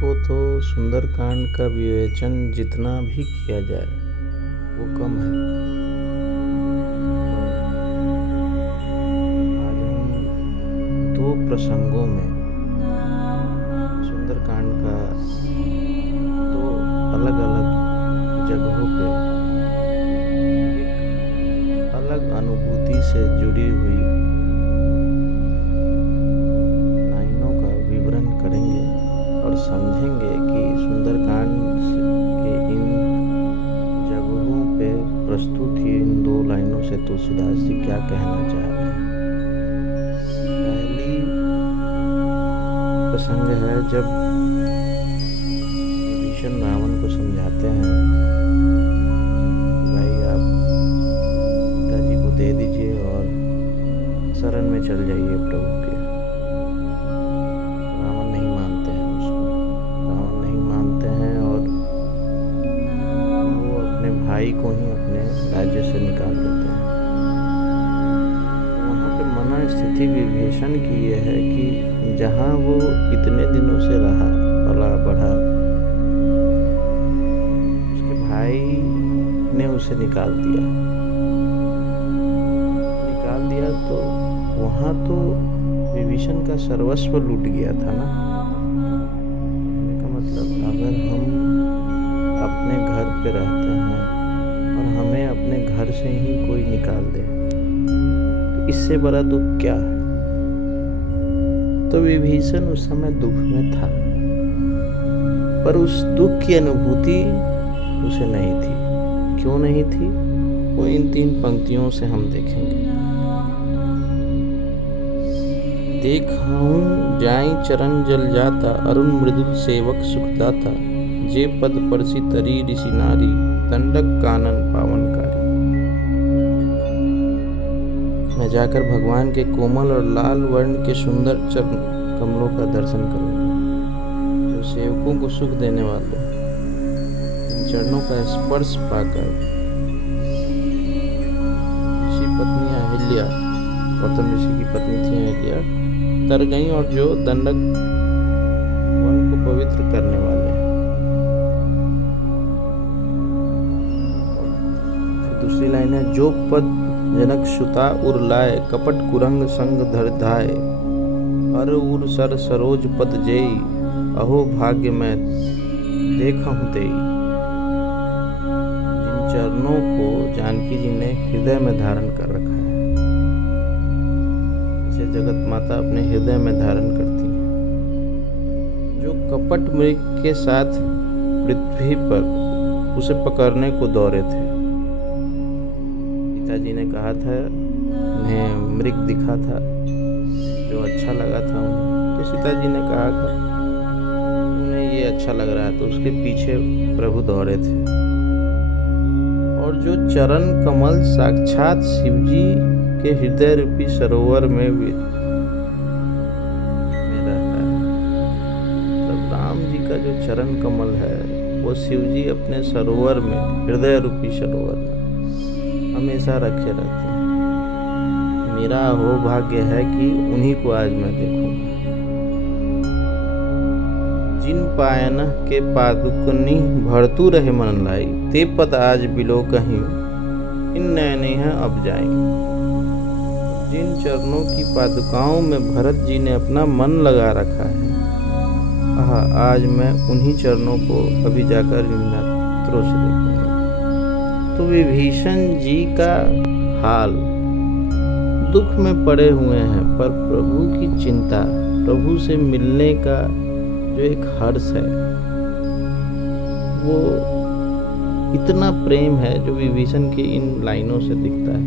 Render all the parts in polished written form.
को तो सुंदरकांड का विवेचन जितना भी किया जाए वो कम है। आज हम दो प्रसंगों में सुंदरकांड का दो अलग अलग जगहों पे एक अलग अनुभूति से जुड़ी हुई लाइनों का विवरण करेंगे और समझेंगे कि सुंदरकांड के इन जगहों पे प्रस्तुत ही इन दो लाइनों से तुलसीदास जी क्या कहना चाह रहे हैं। पहली प्रसंग है जब विभीषण रावण को समझाते हैं, भाई आप पिताजी को दे दीजिए और शरण में चल जाइए प्रभु के। रावण नहीं मानते हैं उसको, रावण नहीं मानते हैं और वो अपने भाई को ही अपने राज्य से निकाल देते हैं। वहाँ पे मना स्थिति विभीषण की ये है कि जहाँ वो इतने दिनों से रहा पला बढ़ा, उसके भाई ने उसे निकाल दिया तो वहाँ तो विभीषण का सर्वस्व लूट गया था ना। कहने का मतलब अगर हम अपने घर पे रहते हैं और हमें अपने घर से ही कोई निकाल दे तो इससे बड़ा दुख क्या है। तो विभीषण उस समय दुख में था, पर उस दुख की अनुभूति उसे नहीं थी। क्यों नहीं थी वो इन तीन पंक्तियों से हम देखेंगे। देखहूँ जाई चरण जल जाता, अरुण मृदुल सेवक सुखदाता, जे पद परसी तरी ऋषि नारी, दंडक कानन पावनकारी। मैं जाकर भगवान के कोमल और लाल वर्ण के सुंदर चरण कमलों का दर्शन करूंगा, जो सेवकों को सुख देने वाले। इन चरणों का स्पर्श पाकर ऋषि पत्नी अहिल्या, गौतम ऋषि की पत्नी थी अहिल्या, तर गई और जो दंडक वन को पवित्र करने वाले हैं। फिर दूसरी लाइन है, जो पद जनक सुता उर लाए, कपट कुरंग संग धर धाय, हर उर सर सरोज पद जेई, अहो भाग्य मैं देखहूँ तेई। जिन चरणों को जानकी जी ने हृदय में धारण कर रखा है, जगत माता अपने हृदय में धारण करती है। जो कपट मृग के साथ पृथ्वी पर उसे पकड़ने को दौड़े थे। पिताजी ने कहा था, उन्हें मृग दिखा था जो अच्छा लगा था उन्हें, तो सीताजी ने कहा था उन्हें ये अच्छा लग रहा है, तो उसके पीछे प्रभु दौड़े थे। और जो चरण कमल साक्षात शिवजी के हृदय रूपी सरोवर में रहता है। मतलब राम जी का जो चरण कमल है वो शिव जी अपने सरोवर में, हृदय रूपी सरोवर में हमेशा रखे रहते हैं। मेरा हो भाग्य है कि उन्हीं को आज मैं देखूंगा। जिन पायन के पादुकनी भरतू रहे मन लाई, ते पद आज बिलो कहीं, इन नयने हैं अब जाएंगे। जिन चरणों की पादुकाओं में भरत जी ने अपना मन लगा रखा है, आज मैं उन्हीं चरणों को अभी जाकर नेत्रों से देखूंगा। तो विभीषण जी का हाल, दुख में पड़े हुए हैं, पर प्रभु की चिंता, प्रभु से मिलने का जो एक हर्ष है, वो इतना प्रेम है जो विभीषण की इन लाइनों से दिखता है।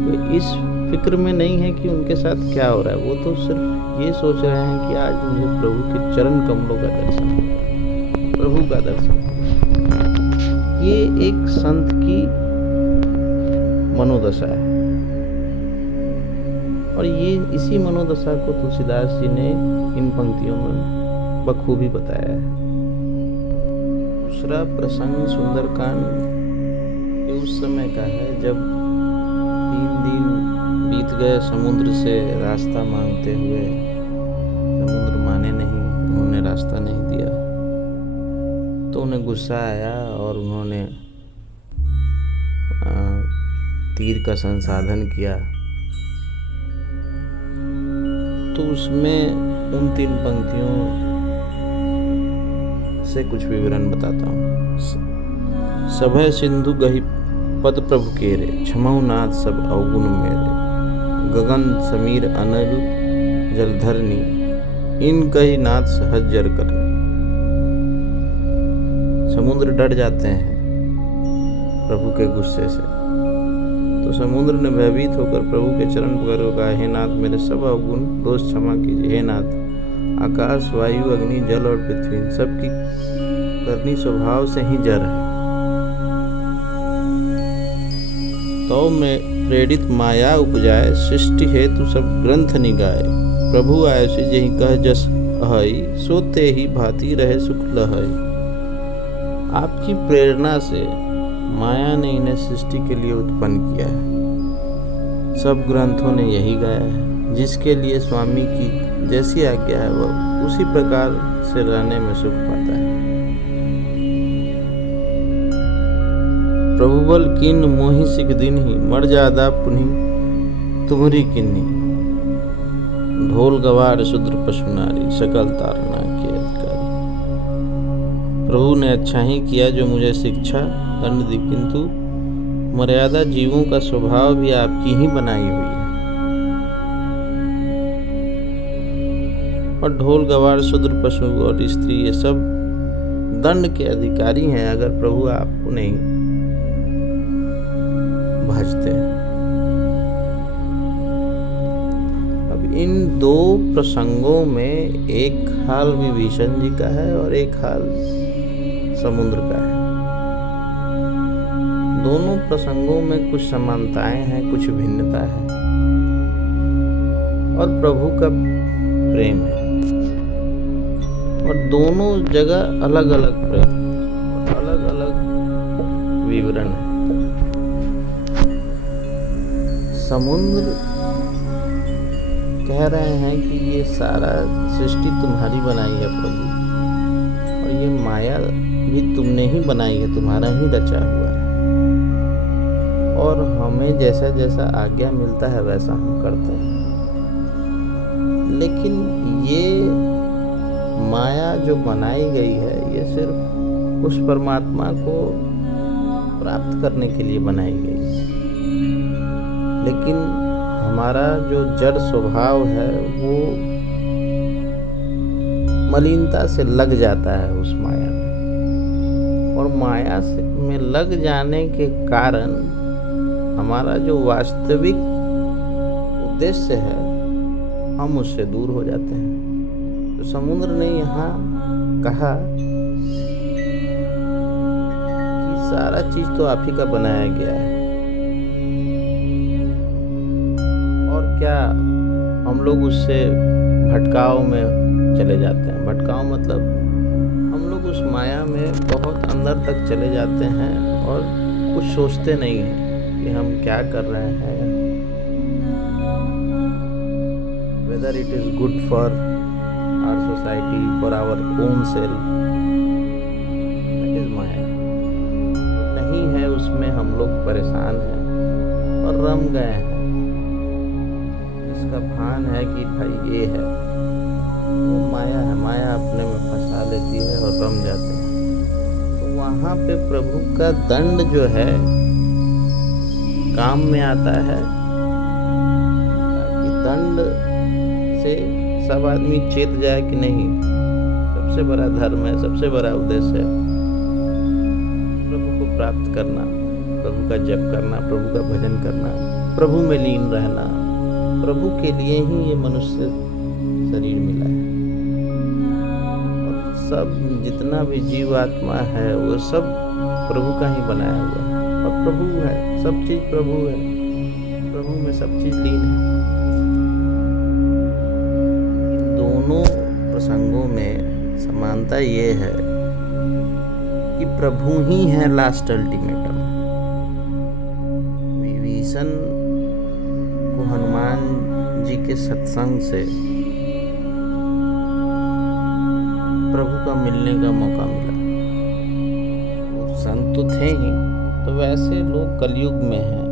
वो इस फिक्र में नहीं है कि उनके साथ क्या हो रहा है, वो तो सिर्फ ये सोच रहे हैं कि आज मुझे प्रभु के चरण कमलों का दर्शन होगा, प्रभु का दर्शन होगा। ये एक संत की मनोदशा है और ये इसी मनोदशा को तुलसीदास जी ने इन पंक्तियों में बखूबी बताया है। दूसरा प्रसंग सुंदरकांड के उस समय का है जब 3 दिन बीत गए समुद्र से रास्ता मांगते हुए। समुद्र माने नहीं, उन्होंने रास्ता नहीं दिया तो उन्हें गुस्सा आया और उन्होंने तीर का संसाधन किया। तो उसमें उन 3 पंक्तियों से कुछ विवरण बताता हूँ। सभय सिंधु गहि पद प्रभु केरे, क्षमऊ नाथ सब अवगुण मेरे। गगन समीर अनल जलधरनी, इन कही नाथ सहज जर करनी। समुद्र डर जाते हैं प्रभु के गुस्से से, तो समुद्र ने भयभीत होकर प्रभु के चरण पकड़ कहा, हे नाथ मेरे सब अवगुण दोष क्षमा कीजिए। हे नाथ, आकाश वायु अग्नि जल और पृथ्वी सबकी करनी स्वभाव से ही जर है। तो में प्रेरित माया उपजाए, सृष्टि हेतु सब ग्रंथ निगाए। प्रभु आयसि जहि कह जस अहई, सोते ही भांति रहे सुख लहई। आपकी प्रेरणा से माया ने इन्हें सृष्टि के लिए उत्पन्न किया है। सब ग्रंथों ने यही गाया है। जिसके लिए स्वामी की जैसी आज्ञा है वह उसी प्रकार से रहने में सुख पाता है। प्रभु बल किन मोहि सिख दिन ही, मर जादा पुनि तुम्हरी किन्नी। ढोल गवार शूद्र पशु नारी, सकल तारना के अधिकारी। प्रभु ने अच्छा ही किया जो मुझे शिक्षा दंड दी, किंतु मर्यादा जीवों का स्वभाव भी आपकी ही बनाई हुई है। और ढोल गवार शूद्र पशु और स्त्री ये सब दंड के अधिकारी हैं अगर प्रभु आपको नहीं भाजते। अब इन 2 प्रसंगों में एक हाल विभीषण जी का है और एक हाल समुद्र का है। दोनों प्रसंगों में कुछ समानताएं हैं, कुछ भिन्नता है और प्रभु का प्रेम है। और दोनों जगह अलग अलग प्रेम, अलग अलग विवरण है। समुद्र कह रहे हैं कि ये सारा सृष्टि तुम्हारी बनाई है प्रभु, और ये माया भी तुमने ही बनाई है, तुम्हारा ही रचा हुआ है, और हमें जैसा जैसा आज्ञा मिलता है वैसा हम करते हैं। लेकिन ये माया जो बनाई गई है ये सिर्फ उस परमात्मा को प्राप्त करने के लिए बनाई गई है। लेकिन हमारा जो जड़ स्वभाव है वो मलिनता से लग जाता है उस माया में, और माया से में लग जाने के कारण हमारा जो वास्तविक उद्देश्य है हम उससे दूर हो जाते हैं। तो समुद्र ने यहाँ कहा कि सारा चीज तो आप ही का बनाया गया है, और क्या हम लोग उससे भटकाव में चले जाते हैं। भटकाव मतलब हम लोग उस माया में बहुत अंदर तक चले जाते हैं और कुछ सोचते नहीं हैं कि हम क्या कर रहे हैं, whether it is good for our society, for our own self, that is Maya। नहीं है उसमें हम लोग परेशान हैं और रम गए हैं। इसका भान है कि भाई ये है, वो माया है, माया अपने में फंसा लेती है और रम जाते हैं। तो वहाँ पे प्रभु का दंड जो है काम में आता है, ताकि दंड से सब आदमी चेत जाए कि नहीं, सबसे बड़ा धर्म है, सबसे बड़ा उद्देश्य है प्रभु को प्राप्त करना, प्रभु का जप करना, प्रभु का भजन करना, प्रभु में लीन रहना। प्रभु के लिए ही ये मनुष्य शरीर मिला है, और सब जितना भी जीवात्मा है वो सब प्रभु का ही बनाया हुआ है, और प्रभु है, सब चीज प्रभु है, प्रभु में सब चीज लीन है। इन दोनों प्रसंगों में समानता ये है कि प्रभु ही है लास्ट अल्टीमेटम। विभीषण को हनुमान जी के सत्संग से प्रभु का मिलने का मौका मिला। वो संत तो थे ही, तो वैसे लोग कलयुग में हैं।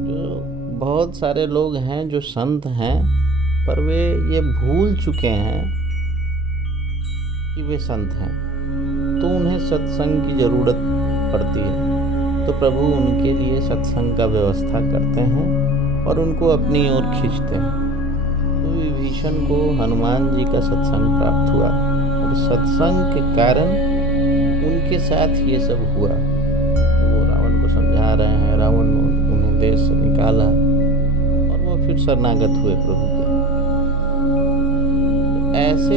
जो बहुत सारे लोग हैं जो संत हैं, पर वे ये भूल चुके हैं कि वे संत हैं, तो उन्हें सत्संग की ज़रूरत पड़ती है। तो प्रभु उनके लिए सत्संग का व्यवस्था करते हैं और उनको अपनी ओर खींचते हैं। तो विभीषण को हनुमान जी का सत्संग प्राप्त हुआ और सत्संग के कारण उनके साथ ये सब हुआ। तो वो रावण को समझा रहे हैं, रावण ने उन्हें देश से निकाला और वो फिर शरणागत हुए प्रभु के। तो ऐसे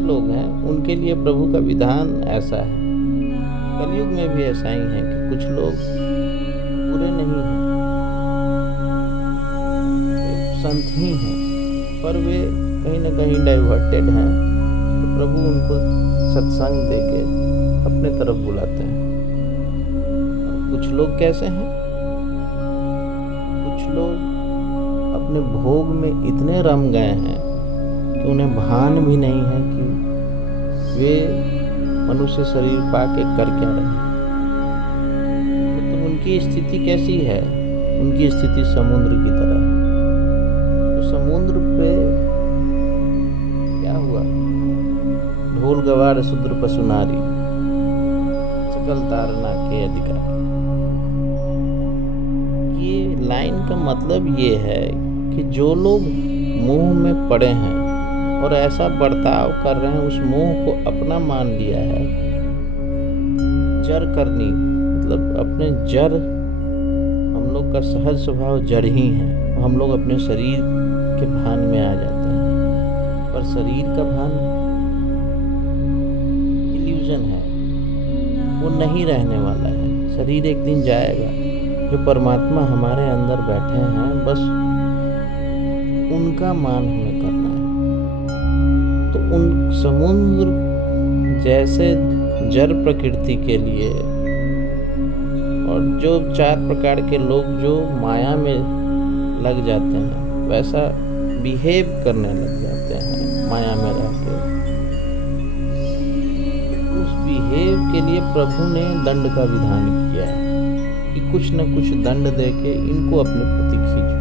लोग हैं, उनके लिए प्रभु का विधान ऐसा है। कलयुग में भी ऐसा ही है कि कुछ लोग बुरे नहीं हैं, संत ही हैं, पर वे कहीं ना कहीं डाइवर्टेड हैं। तो प्रभु उनको सत्संग देके अपने तरफ बुलाते हैं। और कुछ लोग कैसे हैं? कुछ लोग अपने भोग में इतने रम गए हैं कि उन्हें भान भी नहीं है कि वे मनुष्य शरीर पाके कर क्या रहे हैं। तो उनकी स्थिति कैसी है? उनकी स्थिति समुद्र की तरह है। तो समुद्र पे क्या हुआ? ढोल गवार शूद्र पशु नारी, सकल तारना के अधिकार। ये लाइन का मतलब ये है कि जो लोग मोह में पड़े हैं और ऐसा बर्ताव कर रहे हैं, उस मोह को अपना मान लिया है, जड़ करनी, मतलब अपने जड़, हम लोग का सहज स्वभाव जड़ ही है। हम लोग अपने शरीर के भान में आ जाते हैं, पर शरीर का भान इल्यूजन है, वो नहीं रहने वाला है। शरीर एक दिन जाएगा। जो परमात्मा हमारे अंदर बैठे हैं, बस उनका मान हमें करना है। तो उन समुद्र जैसे जड़ प्रकृति के लिए, और जो 4 प्रकार के लोग जो माया में लग जाते हैं, वैसा बिहेव करने लग जाते हैं माया में रहकर, उस बिहेव के लिए प्रभु ने दंड का विधान किया है कि कुछ न कुछ दंड देके इनको अपने प्रति खींचो।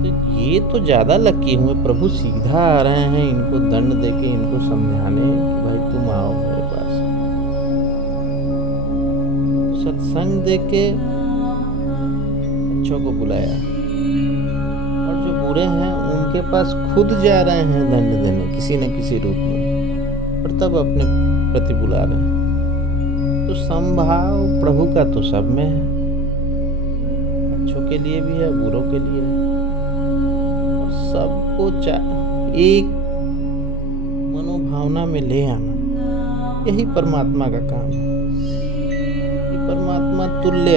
तो ये तो ज़्यादा लकी हुए, प्रभु सीधा आ रहे हैं इनको दंड देके, इनको समझाने, भाई तुम आओ मेरे पास। सत्संग देके अच्छों को बुलाया, और जो बुरे हैं उनके पास खुद जा रहे हैं दंड देने किसी न किसी रूप में, और तब अपने प्रति बुला रहे हैं। तो समभाव प्रभु का तो सब में है, अच्छों के लिए भी है, बुरों के लिए है, और सबको एक मनोभावना में ले आना, यही परमात्मा का काम है। कि परमात्मा तुल्य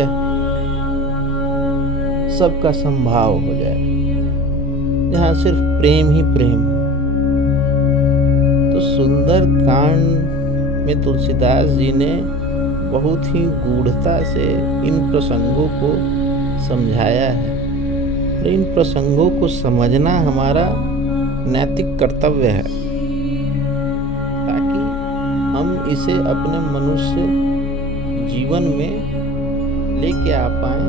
सबका संभाव हो जाए, जहाँ सिर्फ प्रेम ही प्रेम। तो सुंदर कांड में तुलसीदास जी ने बहुत ही गूढ़ता से इन प्रसंगों को समझाया है। और इन प्रसंगों को समझना हमारा नैतिक कर्तव्य है, ताकि हम इसे अपने मनुष्य जीवन में लेके आ पाएं,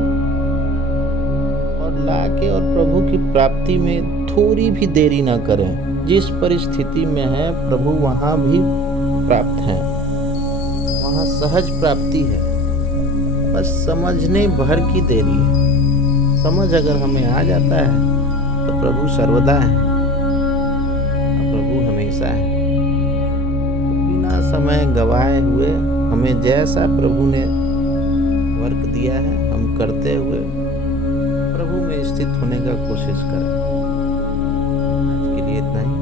और लाके और प्रभु की प्राप्ति में थोड़ी भी देरी ना करें। जिस परिस्थिति में है प्रभु वहाँ भी प्राप्त हैं, वहाँ सहज प्राप्ति है, बस समझने भर की देरी है। समझ अगर हमें आ जाता है तो प्रभु सर्वदा है, प्रभु हमेशा है। तो बिना समय गवाए हुए हमें जैसा प्रभु ने वर्क दिया है, हम करते हुए प्रभु में स्थित होने का कोशिश करें। आज के लिए इतना ही।